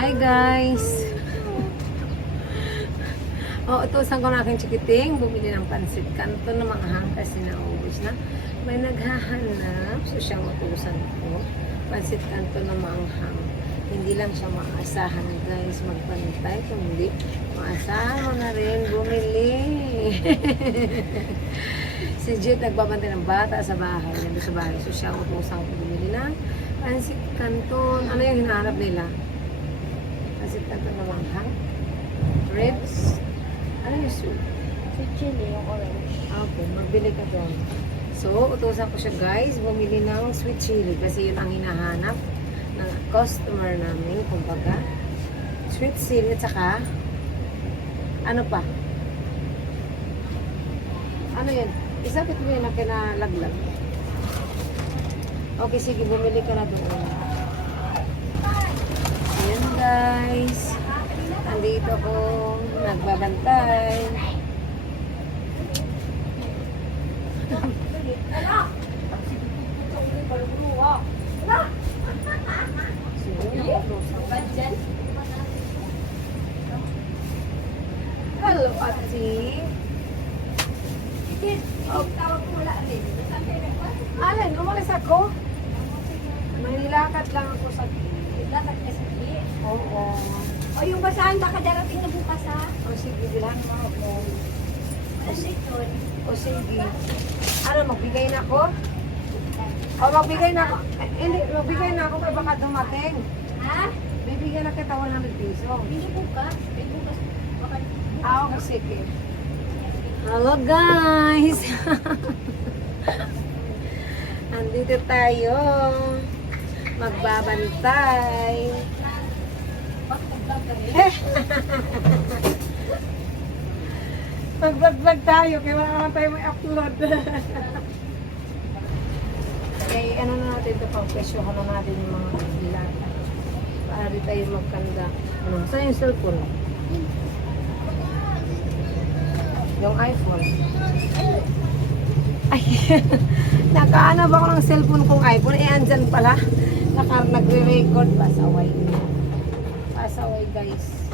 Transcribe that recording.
Hi guys! Oh, utusan ko na aking chikiting. Bumili ng pansit kanto na mga hang kasi naubos na. May naghahanap. So siyang utusan ko. Pansit kanto na maanghang. Hindi lang siya maasahan guys. Magpantay. Kung hindi, maasahan mo na rin. Bumili. si Jet nagbabantay ng bata sa bahay. Nandun sa bahay. So siyang utusan ko bumili ng pansit kanton. Ano yung hinahanap nila? Pansit kanton na maanghang. Ribs. Ano yung soup? Si chili, yung orange. Okay, magbili ka doon. So, utusan ko siya guys, bumili ng sweet chili kasi yun ang hinahanap ng customer namin, kumbaga. Sweet chili at saka ano pa? Ano yun? Isapit mo yun na kinalaglag. Okay, sige, bumili ka na doon. Ayan guys. Andito ko, nagbabantay. Hello, Patsy. Alin, umalis ako? May nilakad lang ako sa Lakad ka sa chili. Oo. O yung basahan baka darating na bukas ha. O sige, bilang mo ako. Ano ito? O sige. Ano, magbigay na ako? O magbigay na ako. Eh, hindi, magbigay na ako kaya baka dumating. Ha? Bibigyan na kita 100 piso. Hindi bukas. May bukas. Baka Ah, okay, sige. Hello guys! Andito tayo. Magbabantay. Mag-vlog-vlog tayo, kaya wala naman tayo may upload. Kaya ano na natin ito, pang-presyohan na natin yung mga dilata. Para di tayo magkanda. Ano, saan yung cellphone? Yung iPhone. Ay, nakaano ba ako ng cellphone kong iPhone? Eh, andyan pala. Naka, nagre-record. Pasaway. Pasaway, guys.